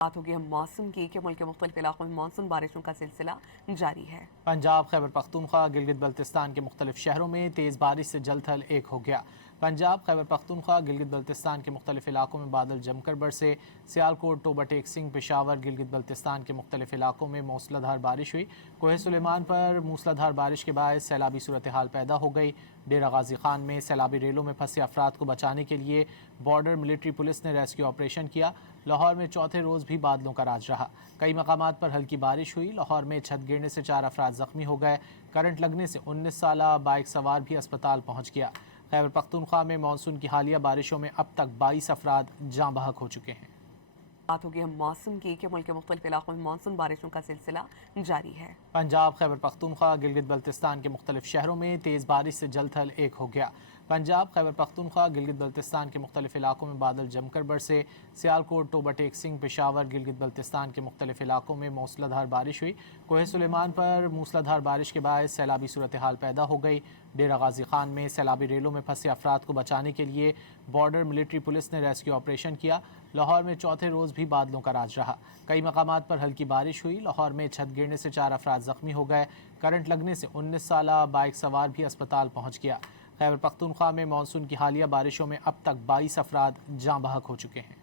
بات ہوگی ہم مانسون کی کہ ملک کے مختلف علاقوں میں مانسون بارشوں کا سلسلہ جاری ہے۔ پنجاب، خیبر پختونخوا، گلگت بلتستان کے مختلف شہروں میں تیز بارش سے جل تھل ایک ہو گیا۔ پنجاب، خیبر پختونخوا، گلگت بلتستان کے مختلف علاقوں میں بادل جم کر برسے۔ سیالکوٹ، ٹوبہ ٹیک سنگھ، پشاور، گلگت بلتستان کے مختلف علاقوں میں موسلادھار بارش ہوئی۔ کوہ سلیمان پر موسلادھار بارش کے باعث سیلابی صورتحال پیدا ہو گئی۔ ڈیرہ غازی خان میں سیلابی ریلوں میں پھنسے افراد کو بچانے کے لیے بارڈر ملٹری پولیس نے ریسکیو آپریشن کیا۔ لاہور میں چوتھے روز بھی بادلوں کا راج رہا۔ کئی مقامات پر ہلکی بارش ہوئی۔ لاہور میں چھت گرنے سے 4 افراد زخمی ہو گئے۔ کرنٹ لگنے سے 19 سالہ بائیک سوار بھی اسپتال پہنچ گیا۔ خیبر پختونخوا میں مانسون کی حالیہ بارشوں میں اب تک 22 افراد جاں بحق ہو چکے ہیں۔ بات ہوگی ہم مانسون کی کہ ملک کے مختلف علاقوں میں مانسون بارشوں کا سلسلہ جاری ہے۔ پنجاب، خیبر پختونخوا، گلگت بلتستان کے مختلف شہروں میں تیز بارش سے جل تھل ایک ہو گیا۔ پنجاب، خیبر پختونخوا، گلگت بلتستان کے مختلف علاقوں میں بادل جم کر برسے۔ سیالکوٹ، ٹوبہ ٹیک سنگھ، پشاور، گلگت بلتستان کے مختلف علاقوں میں موسلادھار بارش ہوئی۔ کوہ سلیمان پر موسلادھار بارش کے باعث سیلابی صورتحال پیدا ہو گئی۔ ڈیرہ غازی خان میں سیلابی ریلوں میں پھنسے افراد کو بچانے کے لیے بارڈر ملٹری پولیس نے ریسکیو آپریشن کیا۔ لاہور میں چوتھے روز بھی بادلوں کا راج رہا۔ کئی مقامات پر ہلکی بارش ہوئی۔ لاہور میں چھت گرنے سے 4 افراد زخمی ہو گئے۔ کرنٹ لگنے سے 19 سالہ بائیک سوار بھی اسپتال پہنچ گیا۔ خیبر پختونخوا میں مانسون کی حالیہ بارشوں میں اب تک 22 افراد جاں بحق ہو چکے ہیں۔